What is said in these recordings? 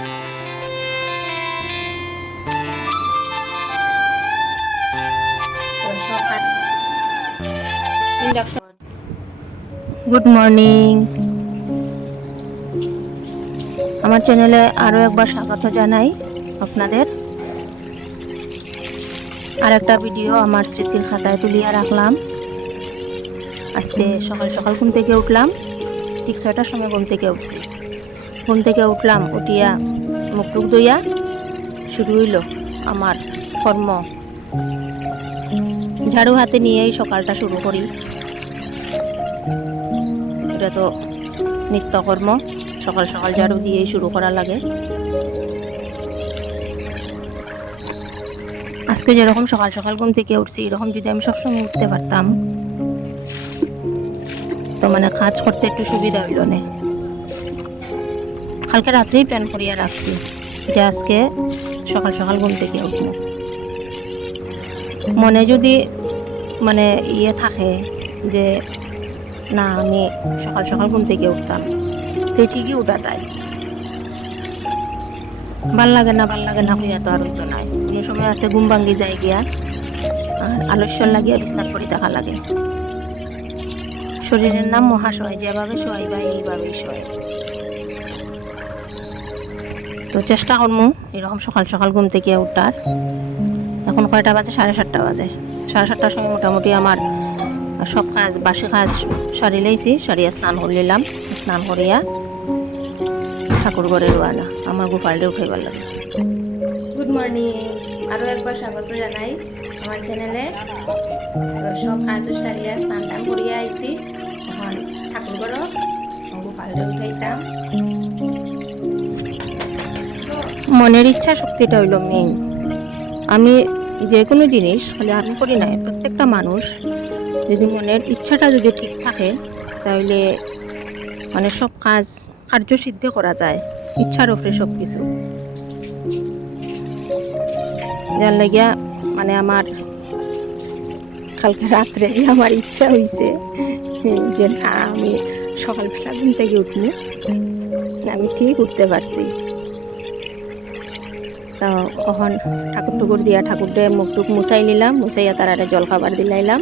Good morning. আমার চ্যানেলে আরও একবার স্বাগত জানাই আপনাদের। আর একটা ভিডিও আমার স্মৃতির খাতায় তুলিয়া রাখলাম। আজকে সকাল সকাল ঘুম থেকে উঠলাম, ঠিক 6টার সময় ঘুম থেকে উঠছি। ঘুম থেকে উঠলাম, উঠিয়া মুখ টুক ধুইয়া শুরু হইল আমার কর্ম। ঝাড়ু হাতে নিয়েই সকালটা শুরু করি। এটা তো নিত্যকর্ম, সকাল সকাল ঝাড়ু দিয়েই শুরু করা লাগে। আজকে যেরকম সকাল সকাল ঘুম থেকে উঠছি, এরকম যদি আমি সবসময় উঠতে পারতাম তো মানে কাজ করতে একটু সুবিধা হইল না। কালকে রাত্রেই প্ল্যান করিয়া রাখছি যে আজকে সকাল সকাল ঘুম থেকে উঠব। মনে যদি মানে থাকে যে না আমি সকাল সকাল ঘুম থেকে উঠতাম, তো ঠিকই উঠা যায়। ভাল লাগে না হইয়া তো আর হইতো নাই। কোনো সময় আছে ঘুম ভাঙ্গি যায় গিয়া, আর আলস্য লাগিয়া বিছনাত পড়ে থাকা লাগে। শরীরের নাম মহাশয়, যেভাবে শোয়াইবা এইভাবেই শোয়। তো চেষ্টা করবো এরকম সকাল সকাল ঘুম থেকে উঠার। এখন কয়টা বাজে? 7:30 বাজে। 7:30টার সময় মোটামুটি আমার সব কাজ, বাসি কাজ সারি লাইছি। সারিয়া স্নান করলিলাম। স্নান করিয়া ঠাকুর ঘরে রোয়ানা, আমার গোপালরে উঠাইবার লাগে। গুড মর্নিং, আরও একবার স্বাগত জানাই আমার চ্যানেলে। সব কাজ সারিয়া স্নান টান করিয়া আইছি। এখন ঠাকুর ঘর গোপালরে উঠাইতাম। মনের ইচ্ছা শক্তিটা হইল মেইন। আমি যে কোনো জিনিস খালি আমি করি নাই, প্রত্যেকটা মানুষ যদি মনের ইচ্ছাটা যদি ঠিক থাকে তাহলে মানে সব কাজ কার্যসিদ্ধি করা যায়। ইচ্ছার উপরে সব কিছু। যার লাগিয়া মানে আমার কালকে রাত্রে যে আমার ইচ্ছা হয়েছে যে না আমি সকালবেলা ঘুম থেকে উঠবো, আমি ঠিক উঠতে পারছি। তো কখন ঠাকুর টুকুর দিয়া ঠাকুররে মুখ টুক মুছাই নিলাম, মুছাইয়া তারারে জল খাবার দিলাইলাম।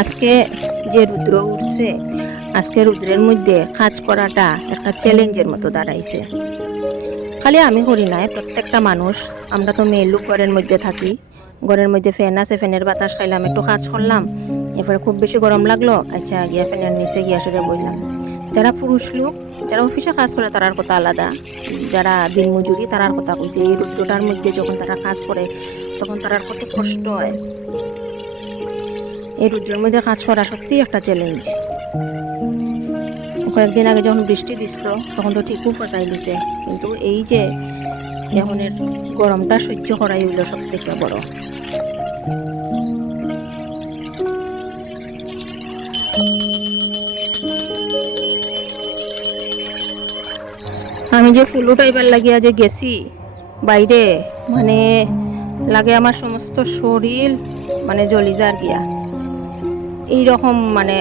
আজকে যে রুদ্র উঠছে, আজকে রুদ্রের মধ্যে কাজ করাটা একটা চ্যালেঞ্জের মতো দাঁড়াইছে। খালি আমি করি নাই, প্রত্যেকটা মানুষ। আমরা তো মেয়ে লোক ঘরের মধ্যে থাকি, ঘরের মধ্যে ফ্যান আছে, ফ্যানের বাতাস খাইলাম, একটু কাজ করলাম, এরপরে খুব বেশি গরম লাগলো, আচ্ছা গিয়া ফ্যানের নিচে গিয়া সরে বইলাম। যারা পুরুষ লোক, যারা অফিসে কাজ করে তারার কথা আলাদা, যারা দিনমজুরি তারার কথা কইছে। এই রুদ্রটার মধ্যে যখন তারা কাজ করে তখন তারার কত কষ্ট হয়। এই রুদ্রের মধ্যে কাজ করা সত্যি একটা চ্যালেঞ্জ। কয়েকদিন আগে যখন বৃষ্টি দিছিল তখন তো ঠিকও ফসাই দিছে, কিন্তু এই যে এখনের গরমটা সহ্য করাই হইল সব থেকে বড়। আমি যে ফুল উঠাইবার লাগিয়া যে গেছি বাইরে, মানে লাগে আমার সমস্ত শরীর মানে জ্বলি যার গিয়া। এইরকম মানে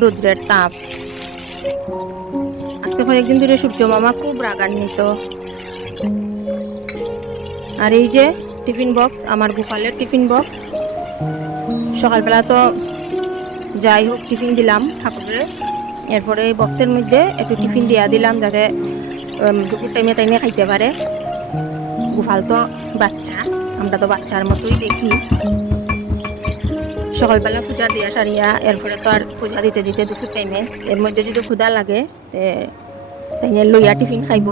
রৌদ্রের তাপ। আজকে কয়েকদিন ধরে সূর্য মামা খুব রাগান্বিত। আর এই যে টিফিন বক্স, আমার গোপালের টিফিন বক্স। সকালবেলা তো যাই হোক টিফিন দিলাম ঠাকুরের, এরপরে এই বক্সের মধ্যে একটু টিফিন দিয়া দিলাম যাতে দুপুর টাইমে তাইনে খাইতে পারে। গোপাল তো বাচ্চা, আমরা তো বাচ্চার মতোই দেখি। সকালবেলা পূজা দিয়া সারিয়া এরপরে তো আর পূজা দিতে দিতে দুপুর টাইমে এর মধ্যে যদি ক্ষুধা লাগে তাইনে লইয়া টিফিন খাইব।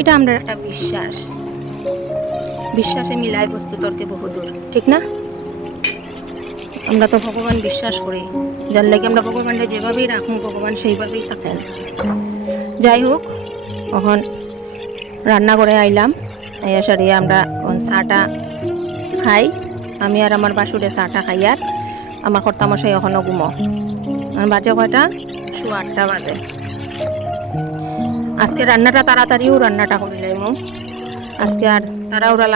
এটা আমরা একটা বিশ্বাস, বিশ্বাসে মিলাই বস্তু তর্কে বহুদূর, ঠিক না? আমরা তো ভগবান বিশ্বাস করি, যার লাগে আমরা ভগবানটা যেভাবেই রাখবো ভগবান সেইভাবেই থাকেন। যাই হোক, এখন রান্না করে আইলাম, আইয়া সারিয়া আমরা চাটা খাই। আমি আর আমার বাসুরে চাটা খাই। আর আমার কর্তামশাই এখনও ঘুমো। বাজে কয়টা? 8:15 বাজে। আজকে রান্নাটা তাড়াতাড়িও রান্নাটা করিলাম। আজকে আর তাড়াহুড়া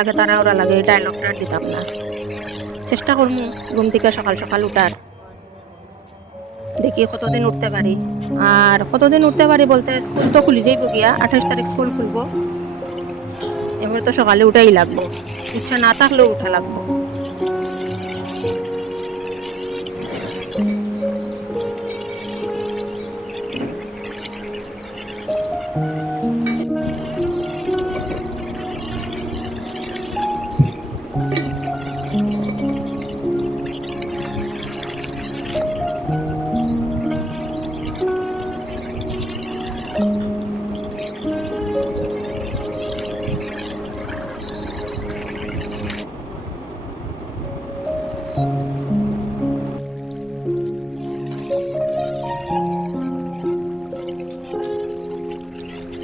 লাগে এই ডায়লগটা আর দিতাম না। চেষ্টা করবো ঘুম থেকে সকাল সকাল উঠার, দেখি কতদিন উঠতে পারি। আর কতদিন উঠতে পারি বলতে স্কুল তো খুলে যাইব গিয়া 28 তারিখ স্কুল খুলবো। এবার তো সকালে উঠাই লাগবো, ইচ্ছা না থাকলেও উঠা লাগবো।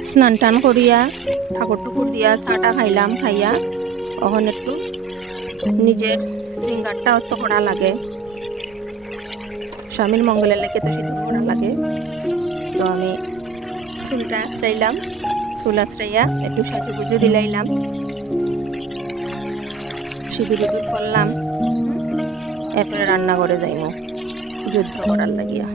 স্নান টান করিয়া ঠাকুর টুকুর দিয়া চাটা খাইলাম, খাইয়া তখন একটু নিজের শৃঙ্গারটা অত করা লাগে, স্বামীর মঙ্গলের লেগে তো সিঁদুর করা লাগে। তো আমি চুলটা আশ্রাইলাম, চুল আশ্রাইয়া একটু সাজুগুজু দিলাইলাম, সিঁদুর উদুর ফললাম। এরপরে রান্না করে যাইম যুদ্ধ করার লাগিয়া।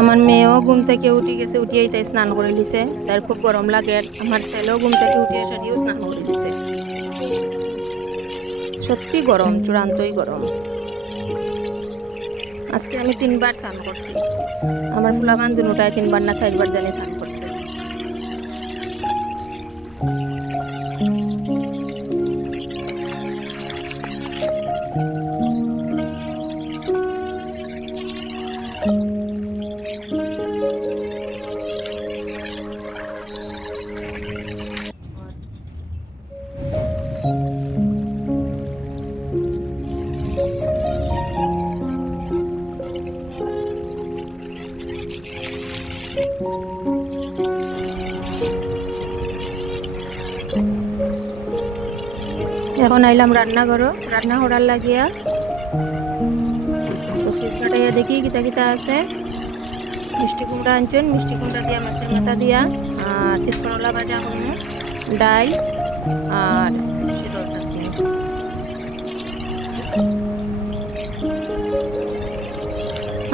আমার মেয়েও ঘুম থেকে উঠে গেছে, উঠিয়েই তাই স্নান করে দিছে, তার খুব গরম লাগে। আমার ছেলেও ঘুম থেকে উঠে সেটিও স্নান করে দিছে। সত্যি গরম, চূড়ান্তই গরম। আজকে আমি 3বার স্নান করছি। আমার ফুলাবান দুটায় 3বার না 4বার জানি স্নান করছে। এখন আইলাম রান্নাঘরও, রান্না করার লাগিয়া। তো ফ্রিজ কাটাইয়া দেখি কিতা কিতা আছে। মিষ্টি কুমড়া আনছেন, মিষ্টি কুমড়া দিয়া মাছের মাথা দিয়া আর তিতকরলা ভাজা করবো, ডাল আর শীতল চাটনি।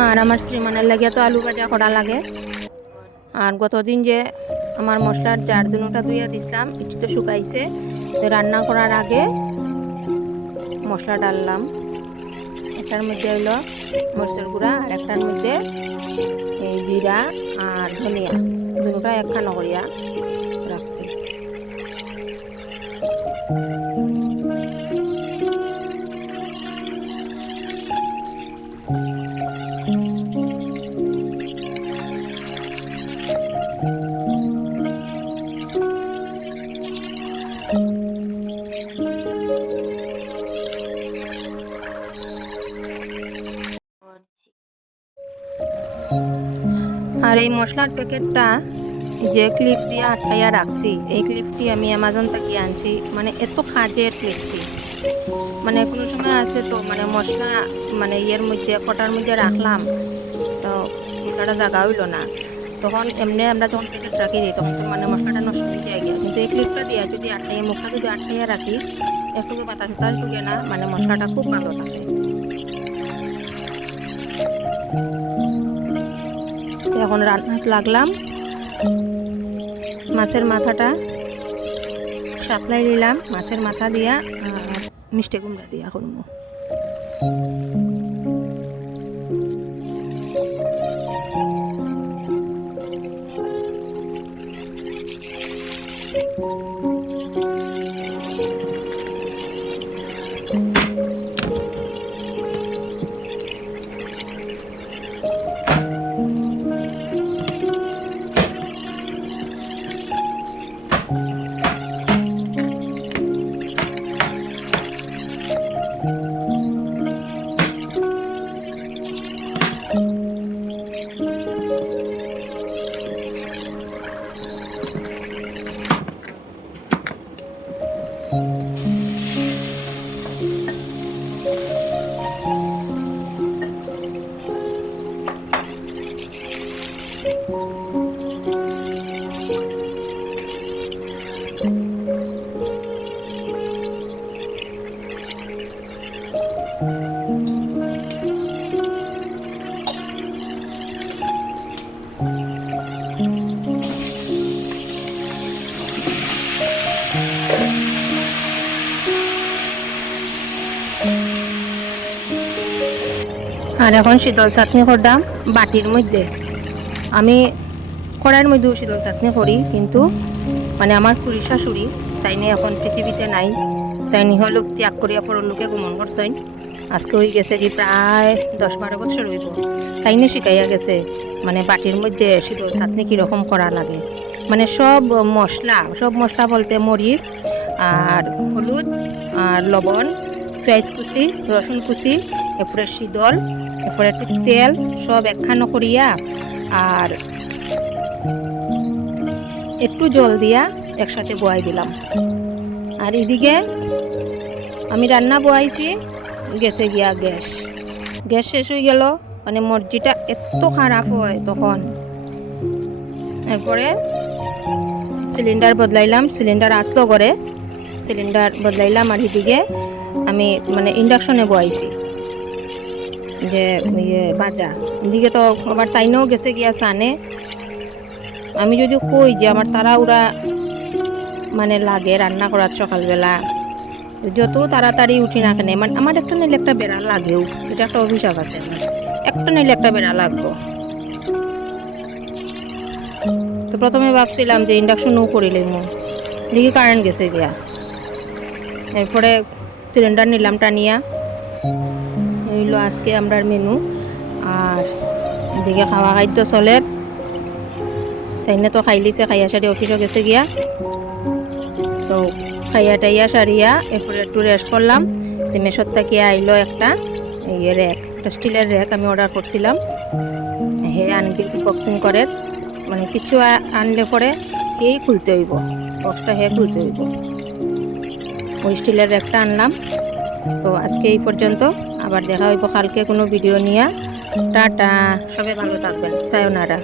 আর আমার শ্রীমানের লাগিয়া তো আলু ভাজা করা লাগে। আর গতদিন যে আমার মশলার জার দুটা ধুইয়া দিছিলাম, একটু তো শুকাইছে। তো রান্না করার আগে মশলা ডাললাম। একটার মধ্যে হইল মরিচের গুঁড়া আর একটার মধ্যে এই জিরা আর ধনিয়া, দুটা একখানা করিয়া রাখছি। আর এই মশলার প্যাকেটটা যে ক্লিপ দিয়ে আটকাইয়া রাখছি, এই ক্লিপটি আমি অ্যামাজন থেকে আনছি। মানে এত কাজের ক্লিপটি, মানে কোনো সময় আছে তো মানে মশলা মানে ইয়ের মধ্যে কটার মধ্যে রাখলাম, তো ওটা জায়গা হইল না, তখন এমনি আমরা যখন প্যাকেট রাখি দিই তখন তো মানে মশলাটা নষ্ট হয়ে যায় গিয়া। কিন্তু এই ক্লিপটা দিয়ে যদি আটকাইয়া মুখটা যদি আটকাইয়া রাখি, একটু বাতাস বাতাস ঢুকে না, মানে মশলাটা খুব ভালো থাকে। এখন রান্নাত লাগলাম। মাছের মাথাটা সাতলাই দিলাম, মাছের মাথা দিয়া আর মিষ্টি কুমড়া দিয়া করবো। আর এখন শীতল চাটনি করলাম বাটির মধ্যে। আমি কড়াইয়ের মধ্যেও শীতল চাটনি করি, কিন্তু মানে আমার খুড়ি শাশুড়ি তাই নিয়ে এখন পৃথিবীতে নাই। তাই নি হলো ত্যাগ করিয়া পরলোকে গমন করছেন। আজকে হয়ে গেছে কি প্রায় 10-12 বছর হইব। তাই নিয়ে শিখাইয়া গেছে মানে বাটির মধ্যে শীতল চাটনি কীরকম করা লাগে। মানে সব মশলা বলতে মরিচ আর হলুদ আর লবণ, পেঁয়াজ কুচি, রসুন কুচি, এরপরে শীতল, এরপরে একটু তেল সব একখানো করিয়া আর একটু জল দিয়া একসাথে বয়াই দিলাম। আর এদিকে আমি রান্না বয়াইছি, গেছে গিয়া গ্যাস শেষ হয়ে গেল। মানে মর্জিটা এত খারাপ হয় তখন। এরপরে সিলিন্ডার বদলাইলাম, সিলিন্ডার আসলো করে সিলিন্ডার বদলাইলাম। আর এদিকে আমি মানে ইন্ডাকশনে বয়াইছি যে বাজা। এদিকে তো আবার তাইনেও গেছে গিয়া সানে। আমি যদি কই যে আমার তাড়াহুড়া মানে লাগে রান্না করার সকালবেলা, যত তাড়াতাড়ি উঠি না কেন মানে আমার একটা নাইলে একটা বেড়া লাগেও। এটা একটা অভিশাপ আছে আমার, একটা নাইলে একটা বেড়া লাগবো। তো প্রথমে ভাবছিলাম যে ইন্ডাকশনও করিলে দেখি কারেন্ট গেছে গিয়া। এরপরে সিলিন্ডার নিলাম টানিয়া। এইগুলো আজকে আমরার মেনু। আর এদিকে খাওয়া খাদ্য চলে। তাই না তো খাইলিছে, খাইয়া সারি অফিসও গেছে গিয়া। তো খাইয়া টাইয়া সারিয়া এরপরে একটু রেস্ট করলাম। মেশোর থেকে আইলো একটা র্যাক, একটা স্টিলের র্যাক আমি অর্ডার করছিলাম। হে আনবি বক্সিং করে, মানে কিছু আনলে পরে এই খুলতে হইব, বক্সটা হে খুলতে হইব। ওই স্টিলের র্যাকটা আনলাম। তো আজকে এই পর্যন্ত, আবার দেখা হইব কালকে কোনো ভিডিও নিয়ে। টাটা, সবাই ভালো থাকবেন, সায়োনারা।